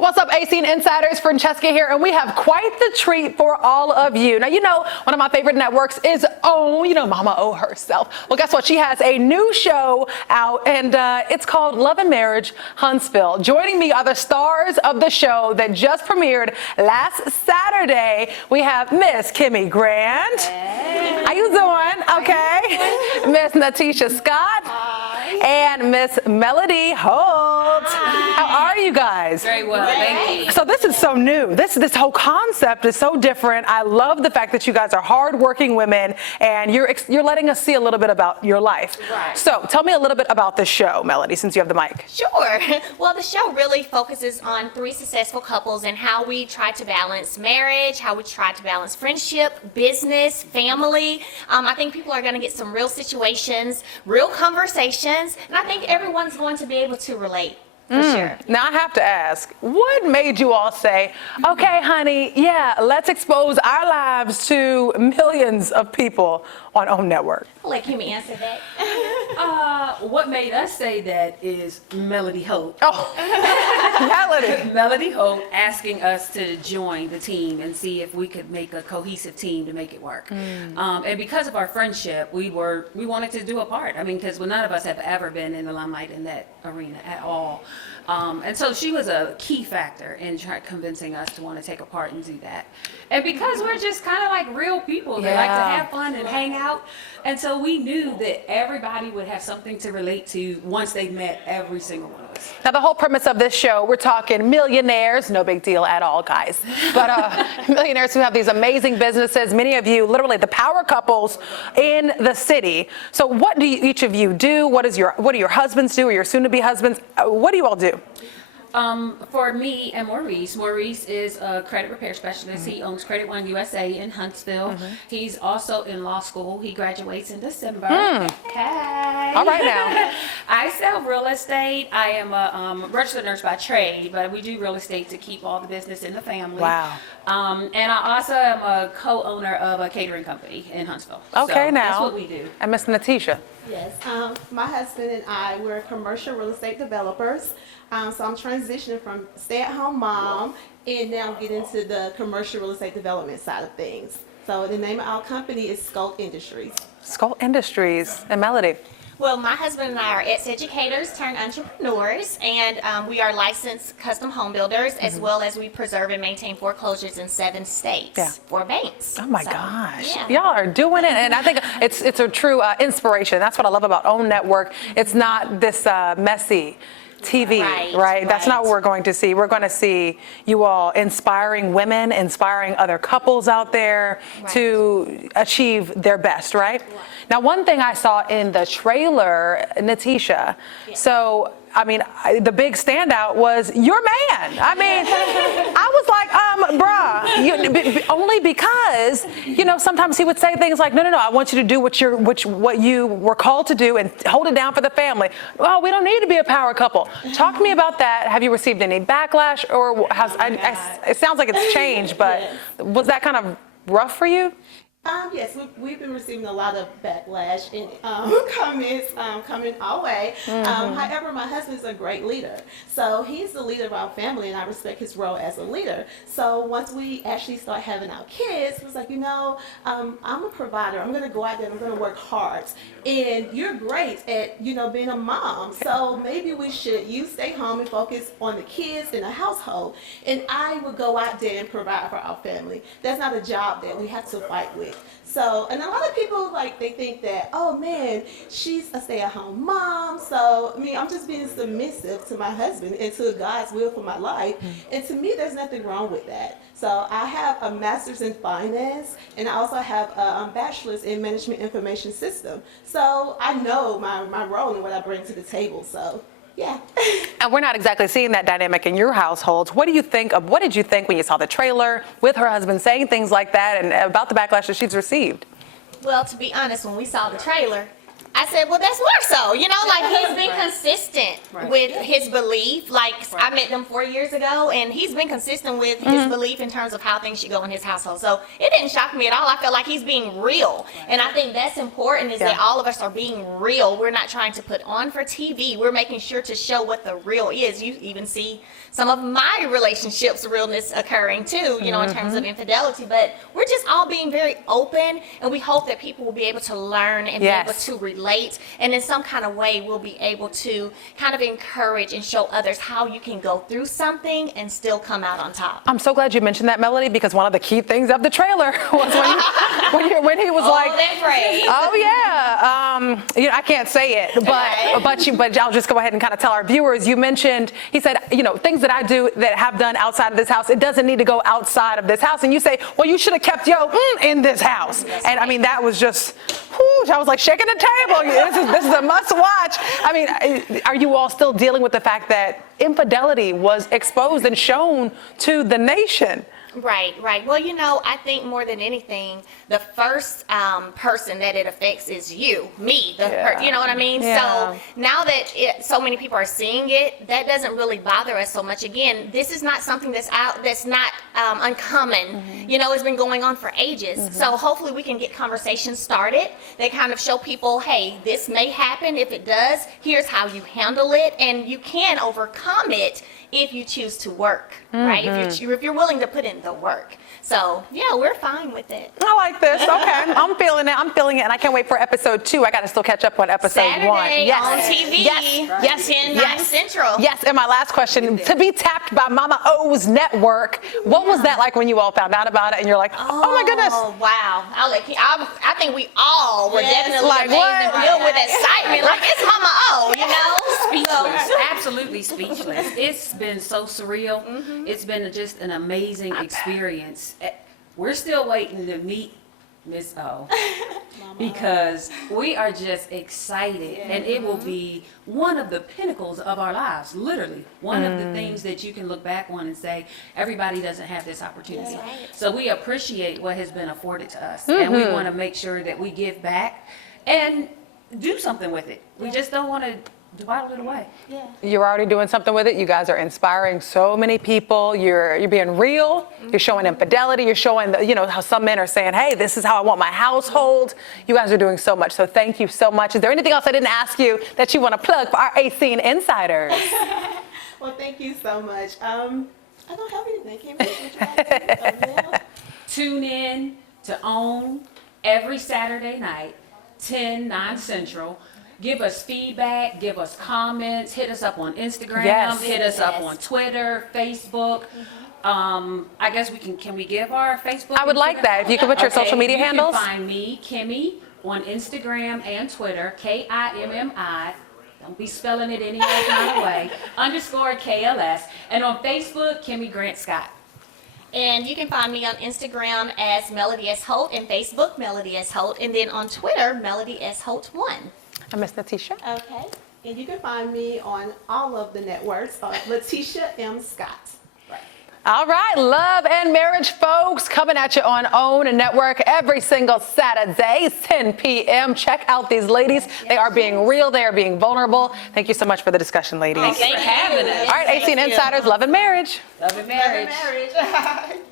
What's up, A-Scene Insiders? Francesca here, and we have quite the treat for all of you. Now, you know, one of my favorite networks is OWN, you know, Mama O herself. Well, guess what? She has a new show out, and it's called Love and Marriage, Huntsville. Joining me are the stars of the show that just premiered last Saturday. We have Miss Kimmi Grant. Hey. How you doing? Okay. Miss LaTisha Scott. Hi. And Miss Melody Holt. Hi. How are you guys? Very well, thank you. So this is so new. This whole concept is so different. I love the fact that you guys are hardworking women, and you're letting us see a little bit about your life. Right. So tell me a little bit about the show, Melody, since you have the mic. Sure. Well, the show really focuses on 3 successful couples and how we try to balance marriage, how we try to balance friendship, business, family. I think people are going to get some real situations, real conversations, and I think everyone's going to be able to relate. For sure. Now I have to ask, what made you all say, okay, honey, yeah, let's expose our lives to millions of people on OWN Network? I'll let Kimmi answer that. What made us say that is Melody Holt. Oh, Melody. Melody Holt asking us to join the team and see if we could make a cohesive team to make it work. And because of our friendship, we wanted to do a part. I mean, because none of us have ever been in the limelight in that arena at all. And so she was a key factor in convincing us to want to take a part and do that. And because we're just kind of like real people that like to have fun and hang out. And so we knew that everybody would have something to relate to once they met every single one of us. Now, the whole premise of this show, we're talking millionaires, no big deal at all, guys. But millionaires who have these amazing businesses, many of you, literally the power couples in the city. So what do each of you do? What do your husbands do, or your soon-to-be husbands? What do you all do? For me and Maurice is a credit repair specialist. He owns Credit One USA in Huntsville. He's also in law school. He graduates in December. Hey. All right now. I sell real estate. I am a registered nurse by trade, but we do real estate to keep all the business in the family. Wow. And I also am a co-owner of a catering company in Huntsville. Okay, so now. That's what we do. And Miss LaTisha. Yes, my husband and I, we're commercial real estate developers. So I'm transitioning from stay-at-home mom and now get into the commercial real estate development side of things. So the name of our company is Skull Industries. Skull Industries. And Melody. Well, my husband and I are ex-educators turned entrepreneurs, and we are licensed custom home builders, as well as we preserve and maintain foreclosures in 7 states for banks. Oh my gosh. Y'all are doing it, and I think it's a true inspiration. That's what I love about OWN Network. It's not this messy TV, right? That's not what we're going to see. We're going to see you all inspiring women, inspiring other couples out there to achieve their best, right? Now, one thing I saw in the trailer, LaTisha, so I mean, the big standout was your man. I mean, I was like, bruh, only because, you know, sometimes he would say things like, no, I want you to do what you were called to do and hold it down for the family. Well, we don't need to be a power couple. Talk to me about that. Have you received any backlash, or it sounds like it's changed, but was that kind of rough for you? Yes, we've been receiving a lot of backlash and comments coming our way. However, my husband's a great leader. So he's the leader of our family, and I respect his role as a leader. So once we actually start having our kids, it was like, you know, I'm a provider. I'm going to go out there and I'm going to work hard. And you're great at, you know, being a mom. So maybe you stay home and focus on the kids in the household. And I would go out there and provide for our family. That's not a job that we have to fight with. So, and a lot of people, like, they think that, oh man, she's a stay-at-home mom. So, I mean, I'm just being submissive to my husband and to God's will for my life. And to me, there's nothing wrong with that. So I have a master's in finance, and I also have a bachelor's in management information system. So I know my role and what I bring to the table. So yeah. And we're not exactly seeing that dynamic in your households. What did you think when you saw the trailer with her husband saying things like that and about the backlash that she's received? Well, to be honest, when we saw the trailer, I said, well, that's Marsau. You know, like he's been consistent with his belief. Like I met them 4 years ago, and he's been consistent with his belief in terms of how things should go in his household. So it didn't shock me at all. I felt like he's being real, and I think that's important. Is that all of us are being real. We're not trying to put on for TV. We're making sure to show what the real is. You even see some of my relationships realness occurring too. You know, in terms of infidelity. But we're just all being very open, and we hope that people will be able to learn and be able to relate, and in some kind of way we'll be able to kind of encourage and show others how you can go through something and still come out on top. I'm so glad you mentioned that, Melody, because one of the key things of the trailer was when he was like, that phrase. oh yeah, you know, I can't say it, but I'll just go ahead and kind of tell our viewers. You mentioned, he said, you know, things that I do that have done outside of this house, it doesn't need to go outside of this house. And you say, well, you should have kept your in this house. And I mean, that was just, whoosh, I was like shaking the table. This is a must watch. I mean, are you all still dealing with the fact that infidelity was exposed and shown to the nation? Right. Well, you know, I think more than anything, the first person that it affects is me, you know what I mean? Yeah. So now that so many people are seeing it, that doesn't really bother us so much. Again, this is not something that's not uncommon. You know, it's been going on for ages. So hopefully we can get conversations started that kind of show people, hey, this may happen. If it does, here's how you handle it, and you can overcome it if you choose to work, right? If you're willing to put in the work. So yeah, we're fine with it. I like this. Okay, I'm feeling it, and I can't wait for episode 2. I got to still catch up on episode 1. Saturday on TV. Yes. 10, 9 Central. Yes, and my last question, to be tapped by Mama O's network, what was that like when you all found out about it and you're like, oh my goodness. Oh, wow. I think we all were definitely like, amazed and what? filled with excitement. Like, it's Mama O, you know? Speechless, absolutely speechless. It's been so surreal. It's been just an amazing experience. We're still waiting to meet Miss O because we are just excited, and it will be one of the pinnacles of our lives, literally one of the things that you can look back on and say everybody doesn't have this opportunity. So we appreciate what has been afforded to us, and we want to make sure that we give back and do something with it. We just don't want to dawdle it away. You're already doing something with it. You guys are inspiring so many people. You're being real. You're showing infidelity. You're showing, you know, how some men are saying, hey, this is how I want my household. You guys are doing so much. So thank you so much. Is there anything else I didn't ask you that you want to plug for our A-Scene insiders? Well, thank you so much. I don't have anything. Kimmi, Tune in to OWN every Saturday night, 10, 9 Central. Give us feedback, give us comments, hit us up on Instagram, hit us up on Twitter, Facebook. I guess can we give our Facebook? I would like that. If you could put your social media handles. You can find me, Kimmi, on Instagram and Twitter, Kimmi. Don't be spelling it any other kind of way, _KLS. And on Facebook, Kimmi Grant Scott. And you can find me on Instagram as Melody S. Holt, and Facebook, Melody S. Holt, and then on Twitter, Melody S. Holt 1. And Miss LaTisha. Okay. And you can find me on all of the networks, LaTisha M. Scott. All right, Love and Marriage, folks, coming at you on OWN Network every single Saturday, 10 p.m. Check out these ladies. They are being real. They are being vulnerable. Thank you so much for the discussion, ladies. Thanks for having us. All right, A-Scene Insiders, Love and Marriage. Love and Marriage. Love and marriage.